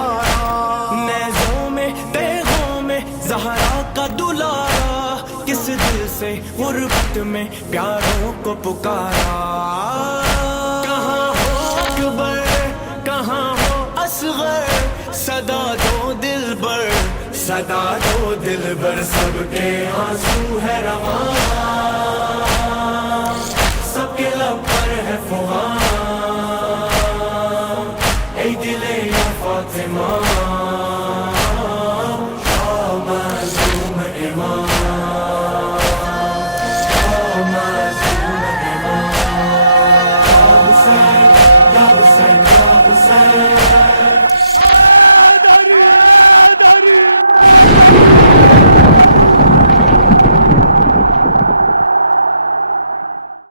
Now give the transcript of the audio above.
بخارا، نیزوں میں تیغوں میں زہرا کا دلارا، کس دل سے غربت میں پیاروں کو پکارا. کہاں ہو اکبر کہاں ہو اصغر، صدا دو دلبر صدا دو دلبر، سب کے آنسو ہے رواں، سب کے لب پر ہے فغاں، ای دل یا فاطمہ.